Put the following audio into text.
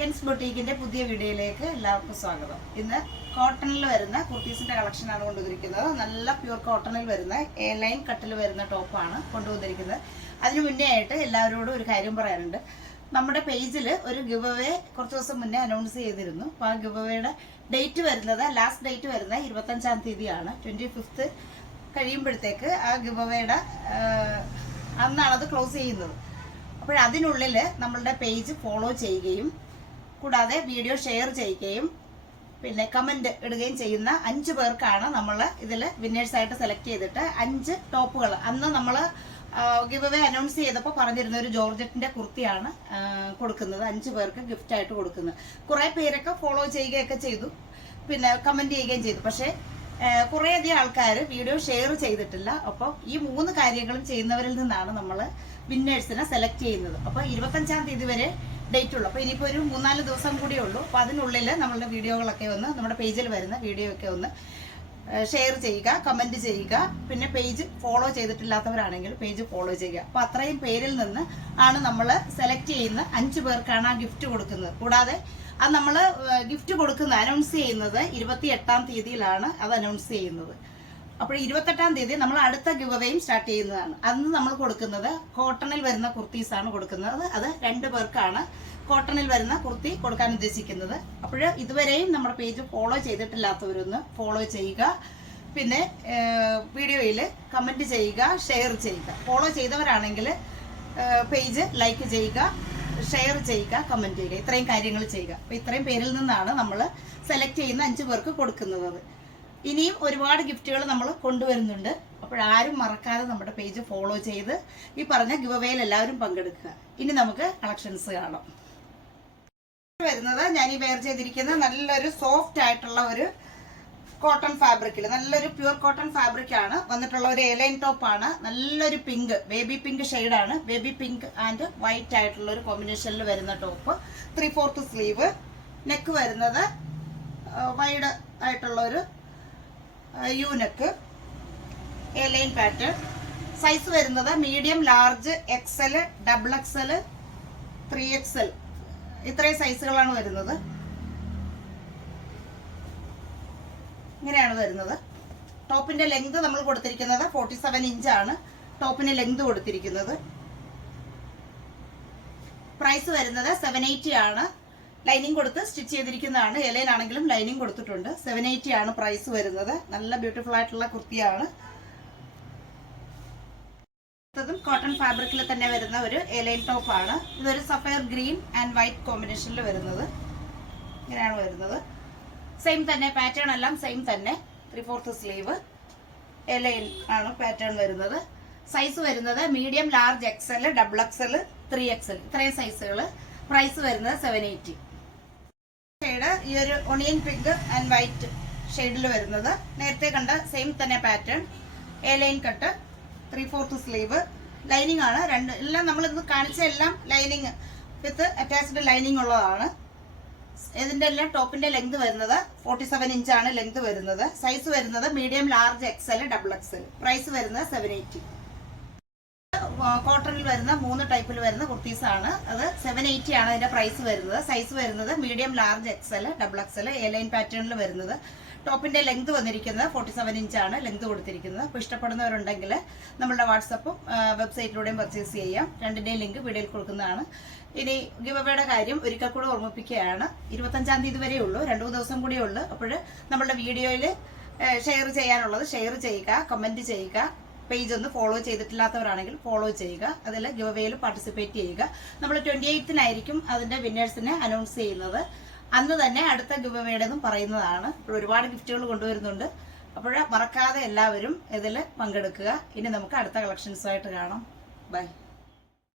Ken's ബൊട്ടീക്കിന്റെ പുതിയ വീഡിയോയിലേക്ക് എല്ലാവർക്കും സ്വാഗതം. ഇന്ന് കോട്ടണിൽ വരുന്ന കുർത്തീസിന്റെ കളക്ഷനാണ് കൊണ്ടുവന്നിരിക്കുന്നത്. നല്ല പ്യൂർ കോട്ടണിൽ വരുന്ന എ ലൈൻ കട്ടിൽ വരുന്ന ടോപ്പാണ് കൊണ്ടുവന്നിരിക്കുന്നത്. അതിനു മുന്നേ ആയിട്ട് എല്ലാവരോടും ഒരു കാര്യം പറയാനുണ്ട്. നമ്മുടെ പേജിൽ ഒരു ഗിവ് അവേ കുറച്ച് ദിവസം മുന്നേ അനൗൺസ് ചെയ്തിരുന്നു. അപ്പോൾ ആ ഗിവ് അവേയുടെ ഡേറ്റ് വരുന്നത്, ലാസ്റ്റ് ഡേറ്റ് വരുന്നത് 25-ാം തീയതിയാണ്. 25th കഴിയുമ്പോഴത്തേക്ക് ആ ഗിവ് അവേയുടെ അന്നാണ് അത് ക്ലോസ് ചെയ്യുന്നത്. അപ്പോൾ അതിനുള്ളിൽ നമ്മളുടെ പേജ് ഫോളോ ചെയ്യുകയും കൂടാതെ വീഡിയോ ഷെയർ ചെയ്യുകയും പിന്നെ കമന്റ് ഇടുകയും ചെയ്യുന്ന 5 പേർക്കാണ് നമ്മൾ ഇതിൽ വിന്നേഴ്സായിട്ട് സെലക്ട് ചെയ്തിട്ട് 5 ടോപ്പുകൾ, അന്ന് നമ്മൾ ഗിവ് അവേ അനൗൺസ് ചെയ്തപ്പോൾ പറഞ്ഞിരുന്ന ഒരു ജോർജറ്റിന്റെ കുർത്തിയാണ് കൊടുക്കുന്നത്. 5 പേർക്ക് ഗിഫ്റ്റ് ആയിട്ട് കൊടുക്കുന്നത്. കുറെ പേരൊക്കെ ഫോളോ ചെയ്യുകയൊക്കെ ചെയ്തു, പിന്നെ കമന്റ് ചെയ്യുകയും ചെയ്തു. പക്ഷേ കുറേയധികം ആൾക്കാർ വീഡിയോ ഷെയർ ചെയ്തിട്ടില്ല. അപ്പോൾ ഈ 3 കാര്യങ്ങളും ചെയ്യുന്നവരിൽ നിന്നാണ് നമ്മൾ വിന്നേഴ്സിനെ സെലക്ട് ചെയ്യുന്നത്. അപ്പോൾ 25-ാം തീയതി വരെ ഡേറ്റ് ഉള്ളു. അപ്പോൾ ഇനിയിപ്പോൾ ഒരു 3-4 ദിവസം കൂടിയേ ഉള്ളൂ. അപ്പോൾ അതിനുള്ളിൽ നമ്മളുടെ വീഡിയോകളൊക്കെ ഒന്ന്, നമ്മുടെ പേജിൽ വരുന്ന വീഡിയോ ഒക്കെ ഒന്ന് ഷെയർ ചെയ്യുക, കമന്റ് ചെയ്യുക. പിന്നെ പേജ് ഫോളോ ചെയ്തിട്ടില്ലാത്തവരാണെങ്കിൽ പേജ് ഫോളോ ചെയ്യുക. അപ്പോൾ അത്രയും പേരിൽ നിന്ന് ആണ് നമ്മൾ സെലക്ട് ചെയ്യുന്ന 5 പേർക്കാണ് ആ ഗിഫ്റ്റ് കൊടുക്കുന്നത്. കൂടാതെ അത് നമ്മൾ ഗിഫ്റ്റ് കൊടുക്കുന്ന അനൗൺസ് ചെയ്യുന്നത് 28-ാം തീയതിയിലാണ് അത് അനൗൺസ് ചെയ്യുന്നത്. അപ്പോൾ 28-ാം തീയതി നമ്മൾ അടുത്ത ഗിവ് അവേയും സ്റ്റാർട്ട് ചെയ്യുന്നതാണ്. അന്ന് നമ്മൾ കൊടുക്കുന്നത് കോട്ടണിൽ വരുന്ന കുർത്തീസാണ് കൊടുക്കുന്നത്. അത് 2 പേർക്കാണ് കോട്ടണിൽ വരുന്ന കുർത്തി കൊടുക്കാൻ ഉദ്ദേശിക്കുന്നത്. അപ്പോൾ ഇതുവരെയും നമ്മുടെ പേജ് ഫോളോ ചെയ്തിട്ടില്ലാത്തവരൊന്ന് ഫോളോ ചെയ്യുക. പിന്നെ വീഡിയോയിൽ കമന്റ് ചെയ്യുക, ഷെയർ ചെയ്യുക. ഫോളോ ചെയ്തവരാണെങ്കിൽ പേജ് ലൈക്ക് ചെയ്യുക, ഷെയർ ചെയ്യുക, കമന്റ് ചെയ്യുക. ഇത്രയും കാര്യങ്ങൾ ചെയ്യുക. അപ്പോൾ ഇത്രയും പേരിൽ നിന്നാണ് നമ്മൾ സെലക്ട് ചെയ്യുന്ന 5 പേർക്ക് കൊടുക്കുന്നത്. ഇനിയും ഒരുപാട് ഗിഫ്റ്റുകൾ നമ്മൾ കൊണ്ടുവരുന്നുണ്ട്. അപ്പോഴാരും മറക്കാതെ നമ്മുടെ പേജ് ഫോളോ ചെയ്ത് ഈ പറഞ്ഞ ഗിവ് അവേയിൽ എല്ലാവരും പങ്കെടുക്കുക. ഇനി നമുക്ക് കളക്ഷൻസ് കാണാം. വരുന്നത് ഞാൻ ഈ വെയർ ചെയ്തിരിക്കുന്ന നല്ലൊരു സോഫ്റ്റ് ആയിട്ടുള്ള ഒരു കോട്ടൺ ഫാബ്രിക്കിൽ, നല്ലൊരു പ്യൂർ കോട്ടൺ ഫാബ്രിക് ആണ് വന്നിട്ടുള്ള ഒരു എലൈൻ ടോപ്പ് ആണ്. നല്ലൊരു പിങ്ക്, ബേബി പിങ്ക് ഷെയ്ഡാണ്. ബേബി പിങ്ക് ആൻഡ് വൈറ്റ് ആയിട്ടുള്ള ഒരു കോമ്പിനേഷനിൽ വരുന്ന ടോപ്പ്. 3/4 സ്ലീവ്, നെക്ക് വരുന്നത് വൈഡ് ആയിട്ടുള്ള ഒരു യൂനെക്ക്, എ ലൈൻ പാറ്റേൺ. സൈസ് വരുന്നത് medium, large, XL, XXL, 3XL, ഇത്രയും സൈസുകളാണ് വരുന്നത്. ഇങ്ങനെയാണ് വരുന്നത്. ടോപ്പിന്റെ ലെങ്ത് നമ്മൾ കൊടുത്തിരിക്കുന്നത് 47 ഇഞ്ചാണ് ടോപ്പിന് ലെങ്ത് കൊടുത്തിരിക്കുന്നത്. പ്രൈസ് വരുന്നത് 780 ആണ്. ലൈനിങ് കൊടുത്ത് സ്റ്റിച്ച് ചെയ്തിരിക്കുന്നതാണ്. എലൈൻ ആണെങ്കിലും ലൈനിങ് കൊടുത്തിട്ടുണ്ട്. 780 ആണ് പ്രൈസ് വരുന്നത്. നല്ല ബ്യൂട്ടിഫുൾ ആയിട്ടുള്ള കുർത്തിയാണ്. കോട്ടൺ ഫാബ്രിക്കിൽ തന്നെ വരുന്ന ഒരു എലൈൻ ടോപ്പ് ആണ്. ഇതൊരു സഫയർ ഗ്രീൻ ആൻഡ് വൈറ്റ് കോമ്പിനേഷനിൽ വരുന്നത്. ഇങ്ങനെയാണ് വരുന്നത്. സെയിം തന്നെ പാറ്റേൺ, എല്ലാം സെയിം തന്നെ. 3/4 സ്ലീവ്, എലൈൻ ആണ് പാറ്റേൺ വരുന്നത്. സൈസ് വരുന്നത് medium, large, XL, XXL, 3XL, ഇത്രയും സൈസുകൾ. പ്രൈസ് വരുന്നത് 780. ഷെയ്ഡ് ഈ ഒരു ഒണിയൻ പിങ്ക് ആൻഡ് വൈറ്റ് ഷെയ്ഡിൽ വരുന്നത്. നേരത്തെ കണ്ട സെയിം തന്നെ pattern. A line cut, 3/4 sleeve, lining ആണ്. എല്ലാം നമ്മളിന്ന് കാണിച്ച എല്ലാം ലൈനിങ് വിത്ത് അറ്റാച്ച്ഡ് ലൈനിങ് ഉള്ളതാണ്. ഇതിന്റെ എല്ലാം ടോപ്പിന്റെ ലെങ്ത് വരുന്നത് 47 ഇഞ്ചാണ് ലെങ്ത് വരുന്നത്. സൈസ് വരുന്നത് medium, large, XL, XXL. Price വരുന്നത് 780. കോട്ടണിൽ വരുന്ന 3 ടൈപ്പിൽ വരുന്ന കുർത്തീസ് ആണ്. അത് 780 ആണ് അതിന്റെ പ്രൈസ് വരുന്നത്. സൈസ് വരുന്നത് medium, large, XL, XXL, A line പാറ്റേണിൽ വരുന്നത്. ടോപ്പിന്റെ ലെങ്ത് വന്നിരിക്കുന്നത് 47 ഇഞ്ചാണ് ലെങ്ത് കൊടുത്തിരിക്കുന്നത്. അപ്പോൾ ഇഷ്ടപ്പെടുന്നവരുണ്ടെങ്കിൽ നമ്മളുടെ വാട്സപ്പും വെബ്സൈറ്റിലൂടെയും പർച്ചേസ് ചെയ്യാം. രണ്ടിന്റെയും ലിങ്ക് വീഡിയോയിൽ കൊടുക്കുന്നതാണ്. ഇനി ഗിവ് അവേയുടെ കാര്യം ഒരിക്കൽ കൂടെ ഓർമ്മിപ്പിക്കുകയാണ്. 25-ാം തീയതി വരെ ഉള്ളൂ, 2 ദിവസം കൂടിയേ ഉള്ളൂ. അപ്പോൾ നമ്മളുടെ വീഡിയോയിൽ ഷെയർ ചെയ്യാനുള്ളത് ഷെയർ ചെയ്യുക, കമന്റ് ചെയ്യുക. പേജ് ഒന്ന് ഫോളോ ചെയ്തിട്ടില്ലാത്തവരാണെങ്കിൽ ഫോളോ ചെയ്യുക. അതിൽ ഗിവ് അവേയിൽ പാർട്ടിസിപ്പേറ്റ് ചെയ്യുക. നമ്മൾ 28-നായിരിക്കും അതിന്റെ വിന്നേഴ്സിനെ അനൗൺസ് ചെയ്യുന്നത്. അന്ന് തന്നെ അടുത്ത ഗിവ് അവേയുടേതും പറയുന്നതാണ്. ഇപ്പോൾ ഒരുപാട് ഗിഫ്റ്റുകൾ കൊണ്ടുവരുന്നുണ്ട്. അപ്പോൾ മറക്കാതെ എല്ലാവരും ഇതിൽ പങ്കെടുക്കുക. ഇനി നമുക്ക് അടുത്ത കളക്ഷൻസുമായിട്ട് കാണാം. ബൈ.